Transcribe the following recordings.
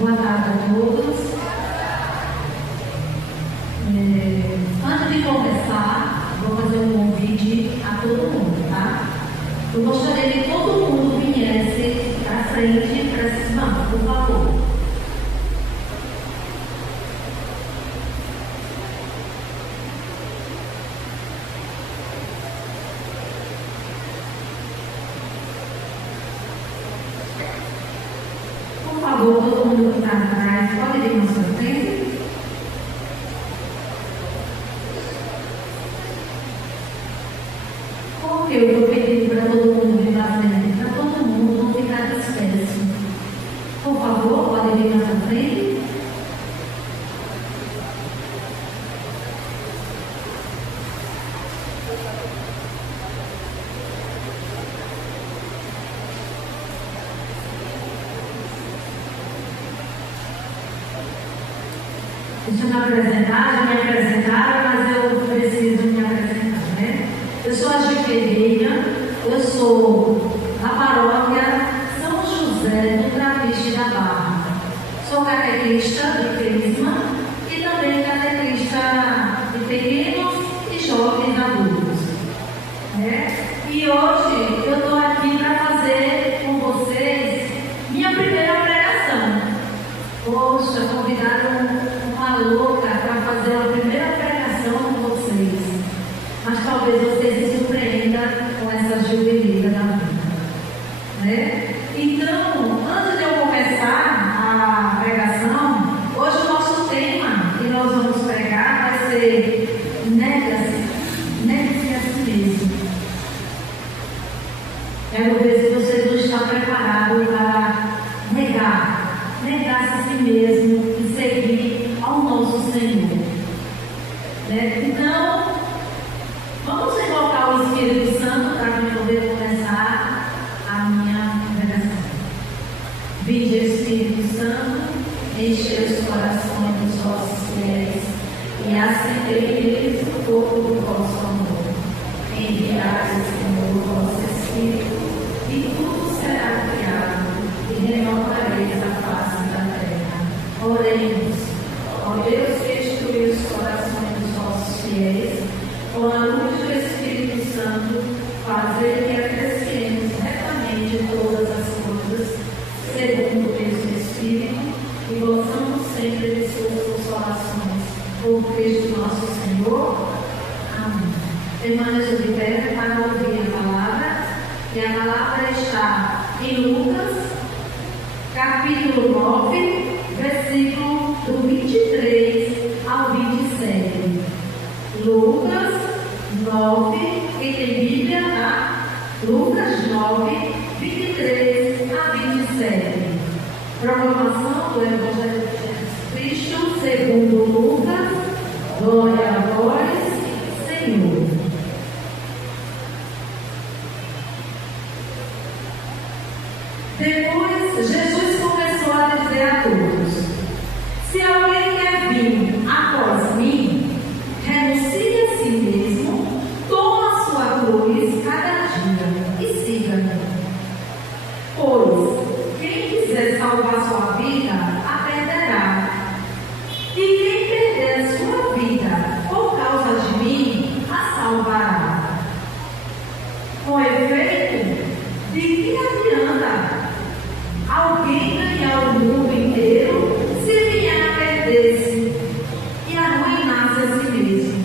Boa tarde a todos. Antes de começar, vou fazer um convite a todo mundo, tá? Eu gostaria que todo mundo viesse para frente, para esses bancos, por favor. Por favor, todo mundo que está atrás, pode vir na sua frente. Porque eu estou pedindo para todo mundo vir na frente, para todo mundo não ficar disperso. Por favor, pode vir na sua frente. Deixa eu me apresentar, já me apresentaram, mas eu preciso me apresentar, né? Eu sou a Gifereira, eu sou da paróquia São José do Travesti da Barra. Sou catequista de Crisma e também catequista de pequenos e jovens adultos, né? E hoje eu estou aqui para fazer com vocês minha primeira pregação. Poxa, convidaram uma louca para fazer a primeira pregação com vocês. Mas talvez vocês se surpreendam com essa jubilida da vida, né? Então, antes de eu começar a pregação, hoje o nosso tema que nós vamos pregar vai ser negue-se a si mesmo. Quero ver se vocês não estão preparados para negar-se a si mesmo e seguir ao nosso Senhor, né? Então, vamos invocar o Espírito Santo para poder começar a minha pregação. Vinde, Espírito Santo, enche os corações dos vossos fiéis e acendei neles o fogo do vosso amor. Enviai, Senhor, o vosso Espírito, e tudo será criado, e renovareis a face da terra. Oremos, ó Deus que instrui os corações dos vossos fiéis, com a luz do Espírito Santo, fazer que apreciemos retamente todas as coisas, segundo o mesmo Espírito, e gozamos sempre de suas consolações. Por Cristo nosso Senhor. Amém. Permaneçam de pé para ouvir a palavra, e a palavra está em Lucas, capítulo 9, versículo do 23 ao 27. Lucas 9, quem tem Bíblia, tá? Lucas 9, 23 a 27. Proclamação do Evangelho de Jesus Cristo, segundo Lucas. Glória a vós, Senhor. Depois, Jesus começou a dizer a todos: se alguém quer vir após mim, renuncie a si mesmo, toma a sua cruz cada dia e siga-me. Pois, quem quiser salvar sua vida, a perderá. E quem perder a sua vida por causa de mim, a salvará. Com efeito, de que adianta alguém ganhar o mundo inteiro se vier a perder-se e arruinar-se a si mesmo?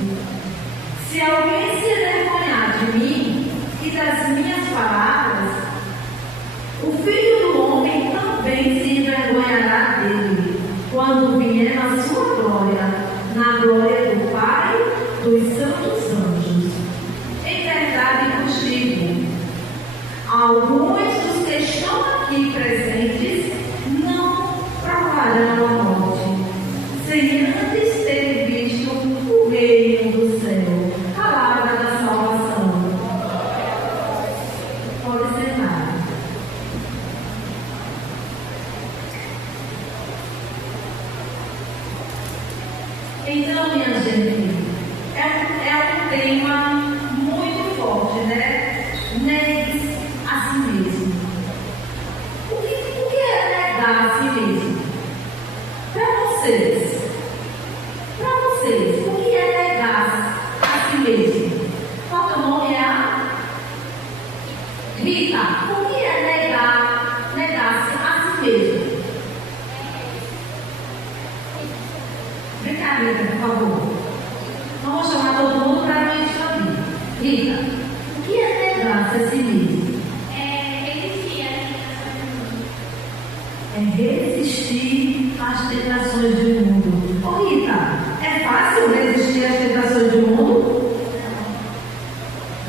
Se alguém se envergonhar de mim e das minhas palavras, o Filho do Homem também se envergonhará dele, quando vier na sua glória, na glória do Pai, dos santos anjos. Em verdade vos digo, alguns dos que estão aqui presentes não provarão a morte, sem antes terem visto o reino do céu. Palavra da salvação. Pode sentar. Então, minha gente, é um tema muito forte, né? Negue-se a si mesmo. O que é negar a si mesmo? negar-se a si mesmo. É resistir às tentações do mundo. Ô Rita, é fácil resistir às tentações do mundo?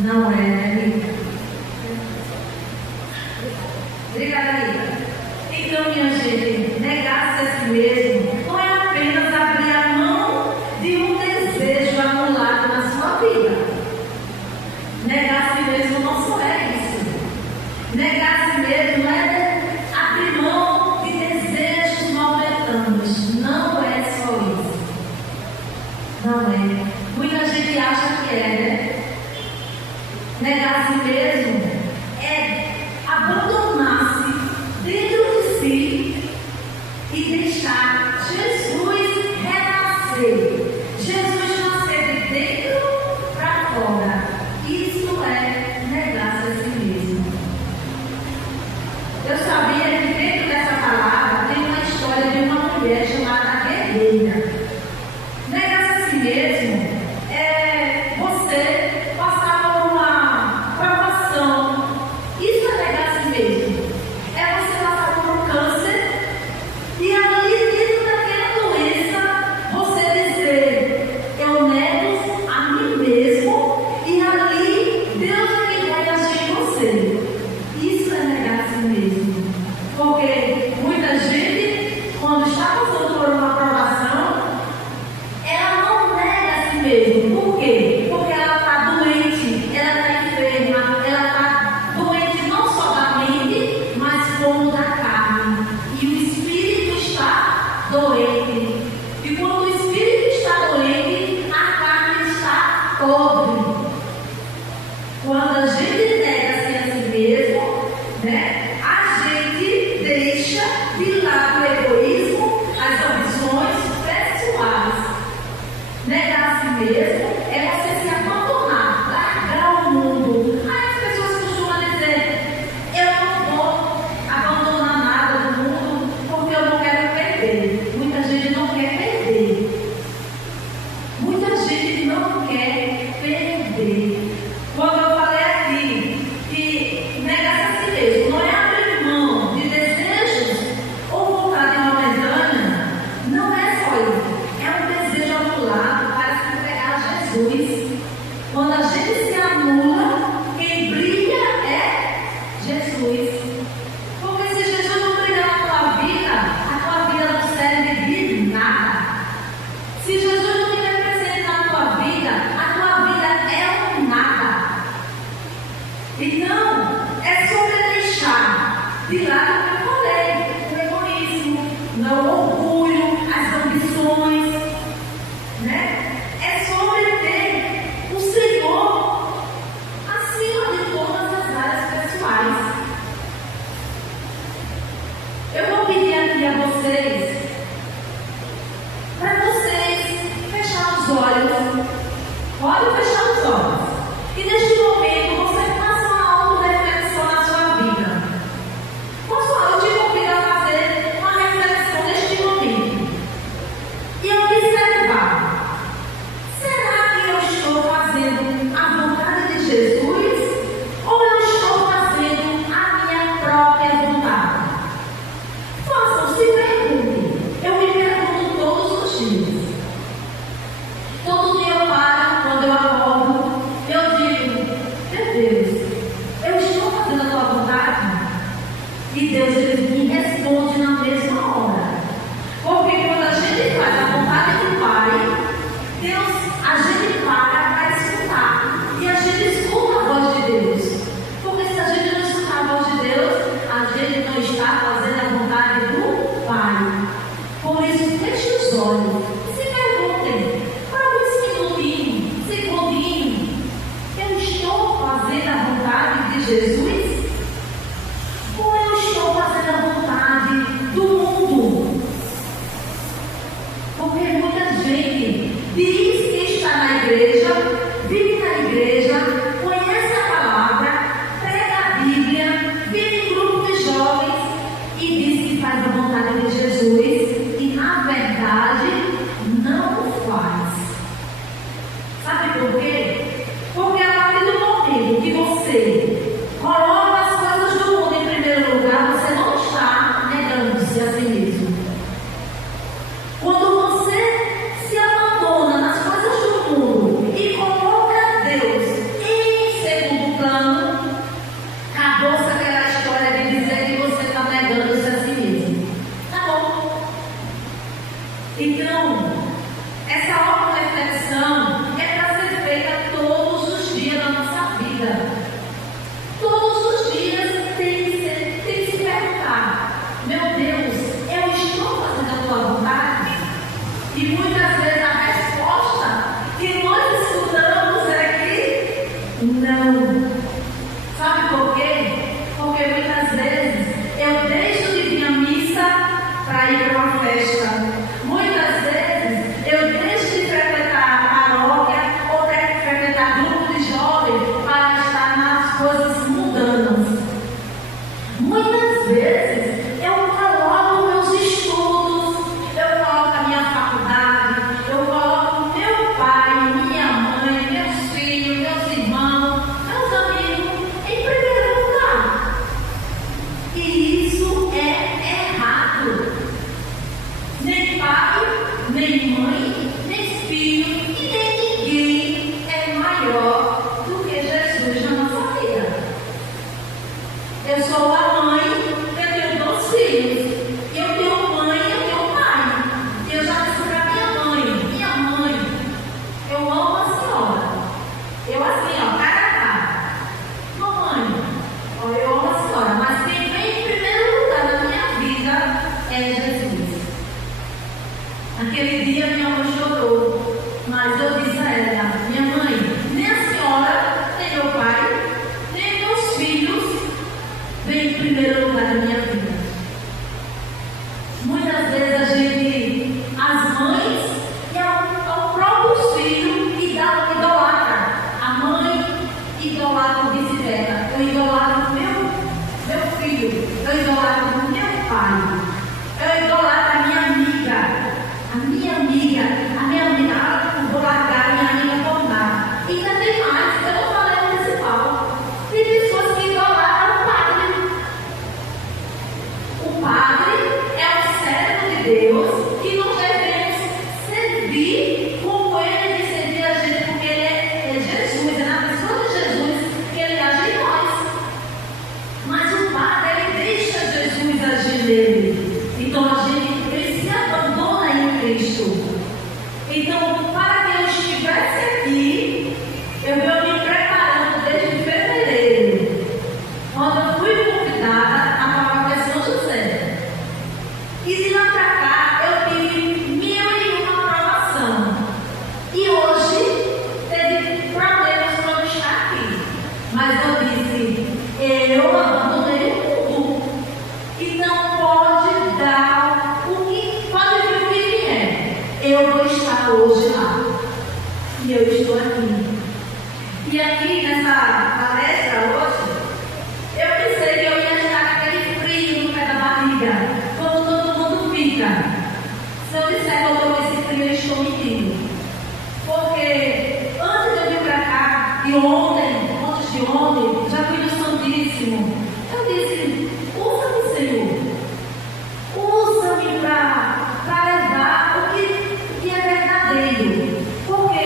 Não é, né, Rita? Obrigada, Rita. Então, minha gente, negar-se a si mesmo não é apenas abrir a mão de um desejo anulado na sua vida. Negar a si mesmo não só é isso. Negar a si mesmo é abrir mão de desejos momentâneos. Não é só isso. Não é. Muita gente acha que é, né? Negar a si mesmo é abandonar-se dentro de si e deixar Jesus renascer. Jesus nascer de dentro para fora. Isso é negar-se a si mesmo. Eu sabia que dentro dessa palavra tem uma história de uma mulher chamada Guerreira. Negar-se a si mesmo é você passar por uma provação. Isso é negar a si mesmo. É você passar por um câncer e ali dentro daquela doença você dizer: eu nego a mim mesmo e ali Deus é quem vai agir em você. Isso é negar a si mesmo. Porque muita gente, quando está passando por uma provação, ela não nega a si mesma. Por quê? Porque ela está doente, ela está enferma, ela está doente não só da mente, mas como da carne. E o espírito está doente. E quando o espírito está doente, a carne está podre. Quando a gente nega-se a si mesmo, né, a gente deixa de lado o egoísmo, as ambições pessoais. Negar a si mesmo é você se abandonar, largar o mundo. Aí as pessoas costumam dizer: eu não vou abandonar nada do mundo porque eu não quero perder. Muita gente não quer perder. Muita gente não quer perder. Quando eu falei aqui que negar-se a si mesmo não é abrir mão de desejos ou vontade momentânea, não é só isso. É um desejo anulado para se entregar a Jesus. Quando a gente se anula, quem brilha é Jesus. Porque se Jesus não brilhar na tua vida não serve de nada. Se Jesus não estiver presente na tua vida é um nada. Então, é sobre deixar de lado o que eu falei: o egoísmo, não o orgulho, as ambições, né? É sobre ter o Senhor acima de todas as áreas pessoais. Eu vou pedir aqui a vocês, para vocês fechar os olhos. Pode fechar os olhos. E neste momento você faça uma auto-reflexão na sua vida. Eu te convido a fazer uma reflexão neste momento. E observar: será que eu estou fazendo a vontade de Jesus? Ou eu estou fazendo a minha própria vontade? Façam, se perguntem. Eu me pergunto todos os dias. Todo dia eu paro, quando eu acordo, eu digo: meu Deus, eu estou fazendo a tua vontade? E Deus, ele me responde na mesma hora. Porque quando a gente faz a vontade do Pai, Deus, a gente para escutar. E a gente escuta a voz de Deus. Porque se a gente não escutar a voz de Deus, a gente não está fazendo a vontade do Pai. Por isso, feche os olhos e se perguntem, por alguns minutinhos, segundinhos: eu estou fazendo a vontade de Jesus? Ou eu estou fazendo a vontade do mundo? Porque muita gente diz que está na igreja, vive na igreja, conhece a palavra, prega a Bíblia, vive em grupo de jovens e diz que faz a vontade de Jesus e na verdade não faz. Sabe por quê? Porque a partir do momento que você Não. Sabe por quê? Porque muitas vezes eu deixo de vir à missa para ir para uma festa. Muitas vezes eu deixo de frequentar a paróquia ou frequentar grupo de jovens para estar nas coisas mundanas. Muitas vezes eu coloco meus estudos, eu coloco a minha faculdade, eu coloco meu pai, minha mãe, meus filhos, meus irmãos, meus amigos em primeiro lugar. E isso é errado. Nem pai, nem mãe, nem filho e nem ninguém é maior do que Jesus na nossa vida. Eu sou a mãe, eu tenho 2 filhos. Eu tenho mãe, eu tenho pai. Eu já disse para minha mãe, eu amo a senhora. Eu assim, cara a cara. Mamãe, eu amo a senhora, mas quem vem em primeiro lugar na minha vida é Jesus. Naquele dia minha mãe chorou, mas eu disse a ela, minha mãe, nem a senhora, nem meu pai, nem meus filhos vem em primeiro lugar na minha vida. Muitas vezes a gente, as mães e ao próprio filho idolatra. A mãe idolatra o vice-versa. Eu idolatro meu filho. Eu idolatro meu pai. Eu idolatro a minha amiga. Vou largar a minha amiga por nada. E ainda tem mais, eu não falei no principal. Tem pessoas que idolatram o padre. O padre é o servo de Deus que nós devemos servir como ele deve servir a gente, porque ele é Jesus, é na pessoa de Jesus que ele age em nós. Mas o padre, ele deixa Jesus agir nele. Então ele se abandona em Cristo. Então, para que eu estivesse aqui, eu venho me preparando desde fevereiro, quando eu fui convidada a paróquia São José. E de lá para cá, eu tive 1001 aprovação. E hoje, teve problemas para eu estar aqui. Mas eu disse, eu abandonei o mundo. E não pode dar pode vir o que vier. Eu vou estar hoje lá. E eu estou aqui. E aqui nessa palestra hoje, eu pensei que eu ia estar com aquele frio no pé da barriga, como todo mundo fica. Se eu disser que eu estou com esse frio, eu estou mentindo. Porque antes de eu vir para cá, e antes de ontem, já fui no Santíssimo. Eu disse, usa-me, Senhor. Usa-me para levar o que é verdadeiro. Porque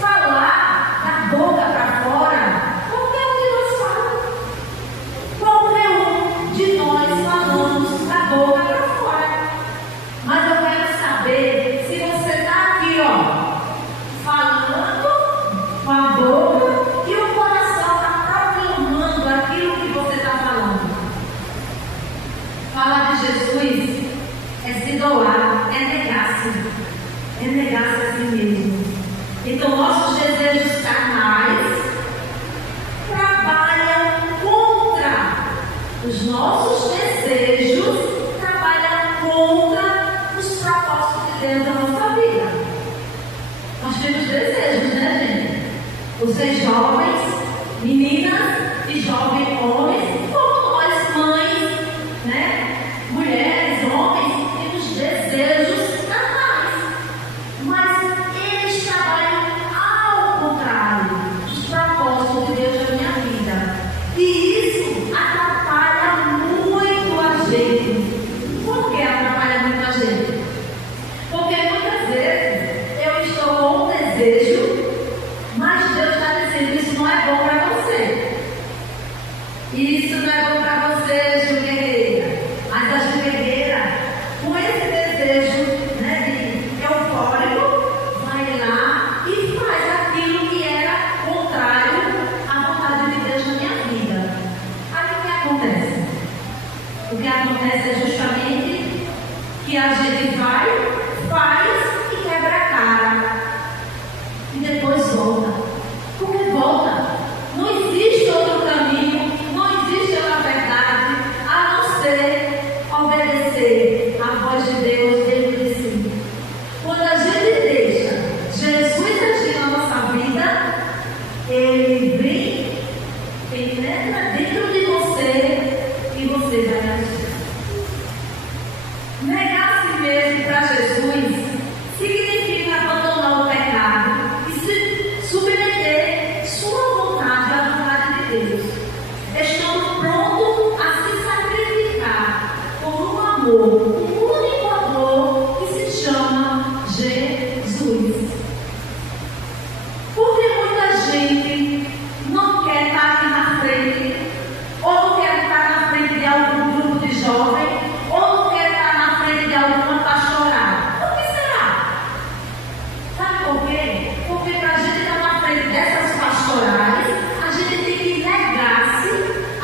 falar da boca para fora, qualquer um de nós fala. Qualquer um de nós falamos da boca para fora. Mas eu quero saber se você está aqui, falando com a boca e o coração está proclamando aquilo que você está falando. Falar de Jesus é se doar, é negar-se a si mesmo. Então, nossos desejos carnais trabalham contra os nossos desejos, trabalham contra os propósitos de Deus na nossa vida. Nós temos desejos, né, gente? Vocês jovens, meninas e jovens homens, como nós mães, né? Mulheres, homens, temos desejos carnais. Mas eles trabalham ao contrário dos propósitos de Deus na minha vida. E isso atrapalha muito a gente. Por que atrapalha muito a gente? Porque muitas vezes eu estou com um desejo, mas Deus está dizendo, isso não é bom para você. Isso não é bom para você, Ju Guerreira. Mas a Ju Guerreira, com esse desejo, de eufórico, vai lá e faz aquilo que era contrário à vontade de Deus na minha vida. Aí o que acontece? O que acontece é justamente que a gente vai, faz e quebra a cara. E depois volta. Porque volta. Não existe entra dentro de você e você vai agir. Negar a si mesmo para Jesus significa abandonar o pecado e se submeter sua vontade à vontade de Deus, estando pronto a se sacrificar por um amor, um único amor que se chama Jesus. Porque muita gente não quer estar aqui na frente, ou não quer estar na frente de algum grupo de jovens, ou não quer estar na frente de alguma pastoral. Por que será? Sabe por quê? Porque para a gente estar na frente dessas pastorais, a gente tem que negar-se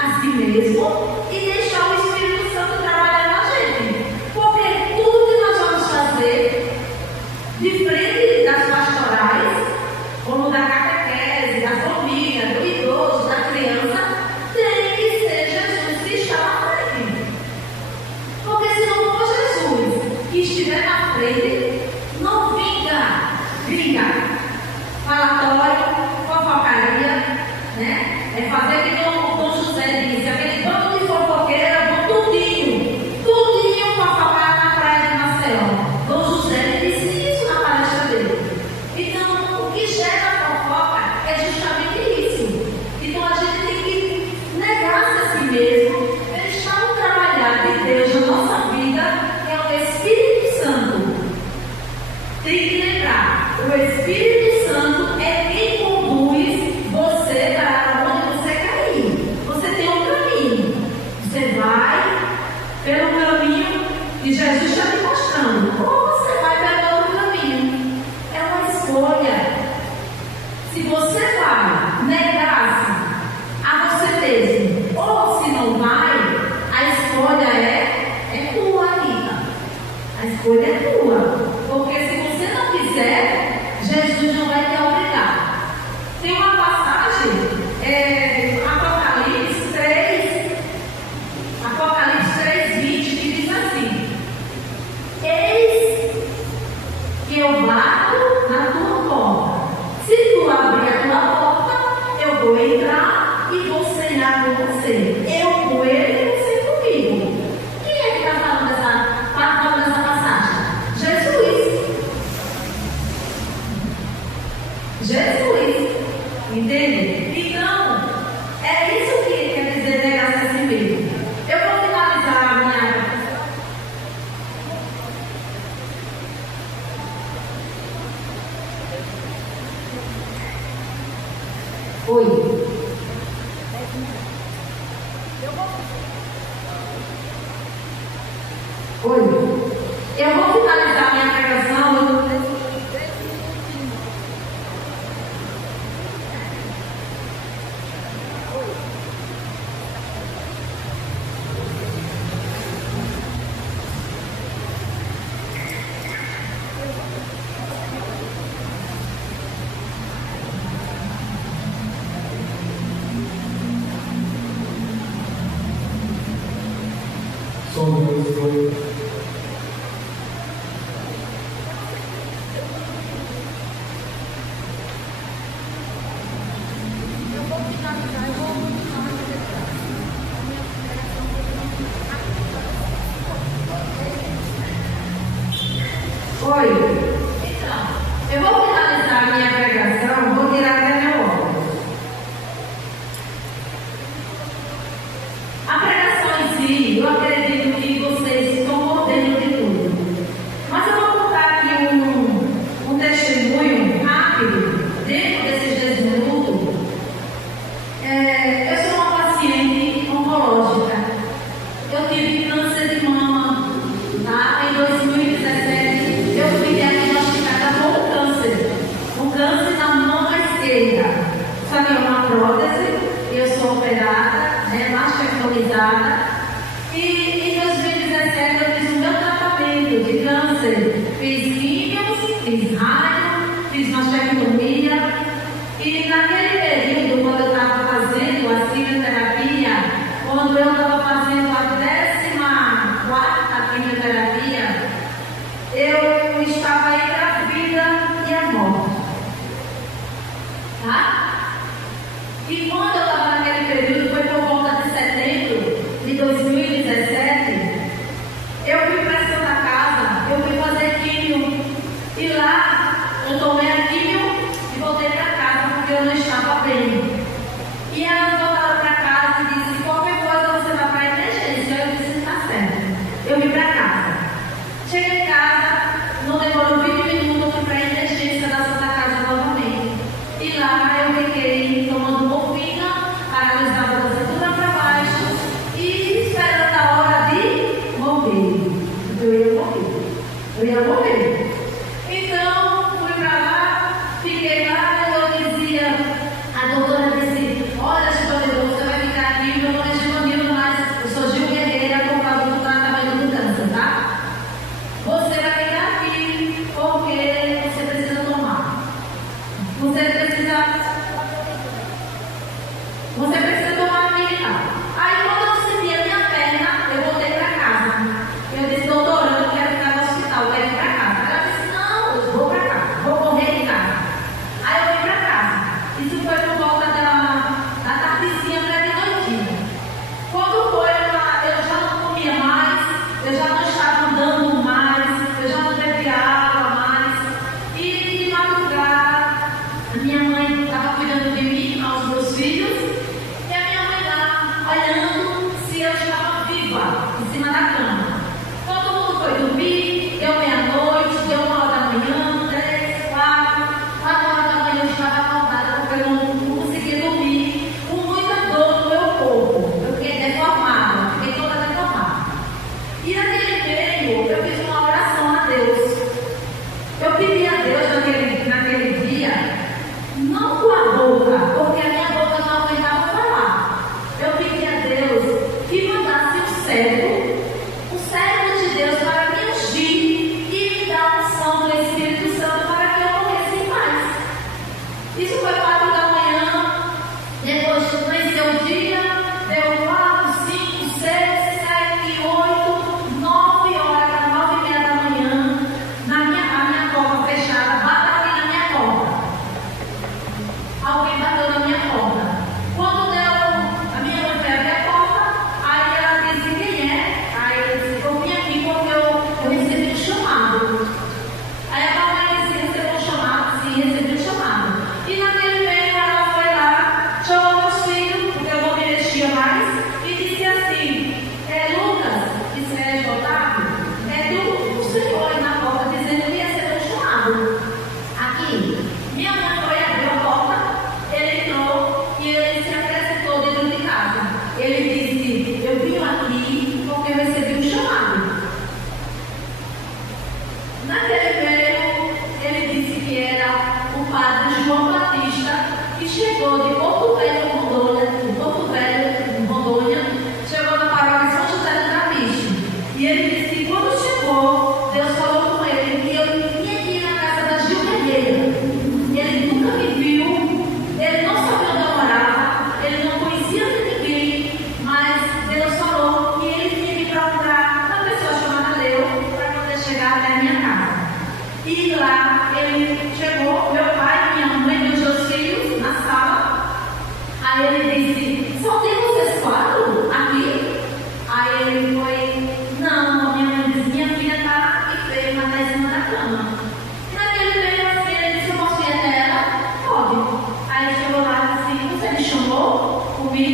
a si mesmo e deixar o Espírito Santo trabalhar na gente. Porque tudo que nós vamos fazer de frente das pastorais, como da catequese, da família, do idoso, da criança, tem que ser Jesus que está na frente. Porque se não for Jesus que estiver na frente, não vinga falatório, fofocaria, né? É fazer que o Dom José disse, aquele bando de fofoqueira, vão tudinho fofocar na praia de Maceió. Dom José disse isso na palestra dele. Então, o que gera fofoca é justamente isso. Então, a gente tem que negar-se a si mesmo, deixar o trabalhar de Deus na nossa vida, que é o Espírito Santo. Tem que lembrar, o Espírito Santo é quem conduz você para onde você quer ir. Você tem um caminho. Você vai pelo caminho que Jesus está te mostrando. Ou você vai pelo outro caminho. É uma escolha. Se você vai negar-se a você mesmo, ou se não vai, a escolha é tua, Rita. A escolha é tua. Porque se você não quiser, Jesus não vai te obrigar. Tem uma passagem, Apocalipse 3:20, que diz assim: eis que eu bato na tua porta. Se tu abrir a tua porta, eu vou entrar e vou cenar com você. Eu com ele e você comigo. Quem é que está falando dessa passagem? Jesus. Entende? Então, é isso que quer dizer negar-se a si mesmo. Eu vou finalizar a minha. Oi. Eu vou finalizar a minha pregação. Oi. Então, eu vou finalizar a minha pregação, vou tirar até meu óculos. A pregação em si, eu acredito que vocês estão mordendo de tudo. Mas eu vou contar aqui um testemunho rápido, dentro desses 10 minutos. Eu sou uma paciente oncológica. Eu tive câncer de mama, tá? Em 2017. Eu fui diagnosticada com um câncer na mama esquerda. Só que é uma prótese, eu sou operada, mastectomizada. E em 2017 eu fiz o meu tratamento de câncer. Fiz químios, fiz raio, fiz mastectomia. E naquele período, quando eu estava fazendo a quimioterapia, quando eu estava fazendo a 14ª quimioterapia, eu estava entre a vida e a morte. Tá? E quando eu estava naquele período,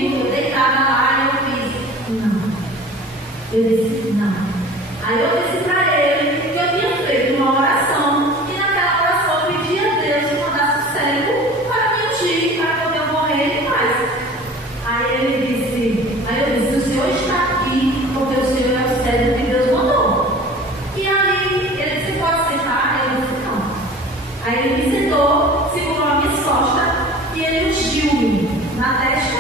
comigo, eu deitava lá e eu fiz, não. Eu disse, não. Aí eu disse para ele que eu tinha feito uma oração e naquela oração eu pedi a Deus que mandasse o cérebro para me ungir, para poder morrer em paz. Aí eu disse, o Senhor está aqui porque o Senhor é o cérebro que Deus mandou. E aí ele disse, pode sentar? Eu disse, não. Aí ele me sentou, segurou as minhas costas e ele ungiu-me na testa,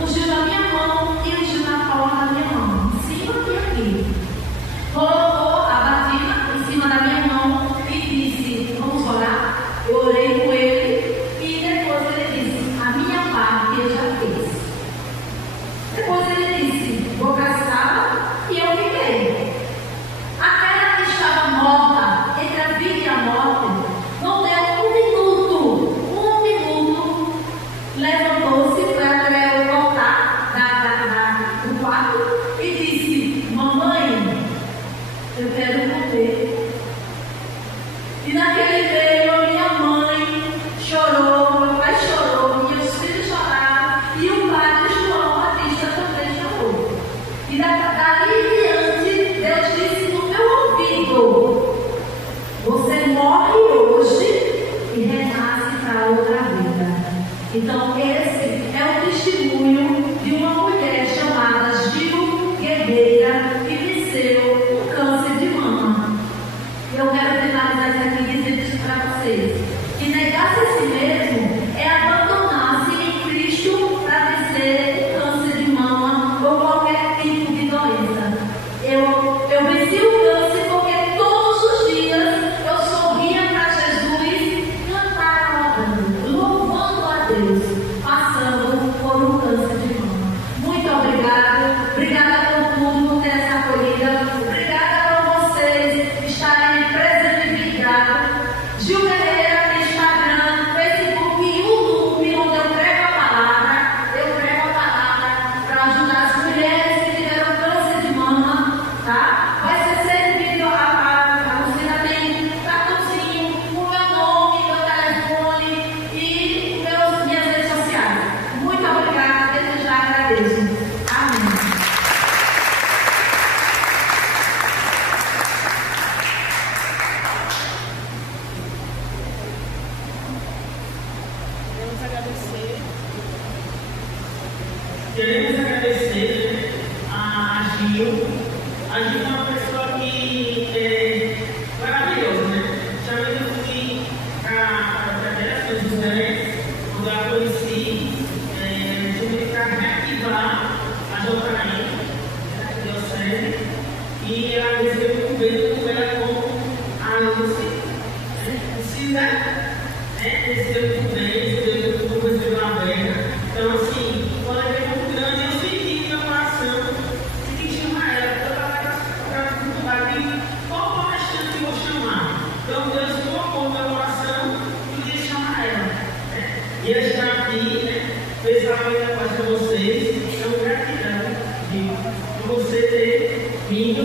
ungiu na minha mão e ungiu na palma da minha mão, em cima e aqui. Colocou a batina em cima da minha mão e disse, vamos orar? Eu orei com ele e depois ele disse, a minha parte eu já fiz. Depois ele disse, vou casar e eu fiquei. Aquela que estava morta, entre a vida e a morte, não deu um minuto, levantou-se para eu voltar do quarto e disse, mamãe, eu quero morrer. E naquele meio, minha mãe chorou, meu pai chorou, meus filhos choraram e o padre João Batista também chorou. E dali em diante, Deus disse no meu ouvido, você morre hoje e renasce para outra vida. Então esse é o testemunho de uma mulher chamada Gil Guerreira que venceu um câncer de mama. Eu quero finalizar isso aqui dizendo isso para vocês. Que negar-se a si mesmo é abandonar-se em Cristo para vencer o câncer de mama ou qualquer tipo de doença. Eu venci o câncer porque todos os dias eu sorria para Jesus, cantando, louvando a Deus, passando por um câncer de mama. Muito obrigada. Obrigada por tudo, por ter essa acolhida. Obrigada por vocês estarem presentes e ligados. Gil Guerreira, Instagram, Facebook e YouTube, onde eu prego a palavra para ajudar as mulheres que tiveram câncer de mama, tá? Vai ser sempre a Lucina tem um cartãozinho com meu nome, meu telefone e minhas redes sociais. Muito obrigada, desde já agradeço. Amém. Queremos agradecer a Gil. A Gil é uma pessoa que é maravilhosa, né? Já eu fui para a Federação dos Velhos, quando eu a conheci, tive para reativar a Jocanaí, a Diocese, e ela recebeu muito bem com ela como a Lucy. Precisa, recebeu muito bem, recebeu uma beca. Então, assim, quando eu veio muito grande, eu senti no meu coração que tinha ela, eu estava muito aqui, qual foi a chance que eu vou chamar? Então, Deus colocou no meu coração e eu queria chamar ela. E ela está aqui, fez a minha parte com vocês, então, gratidão por você ter vindo.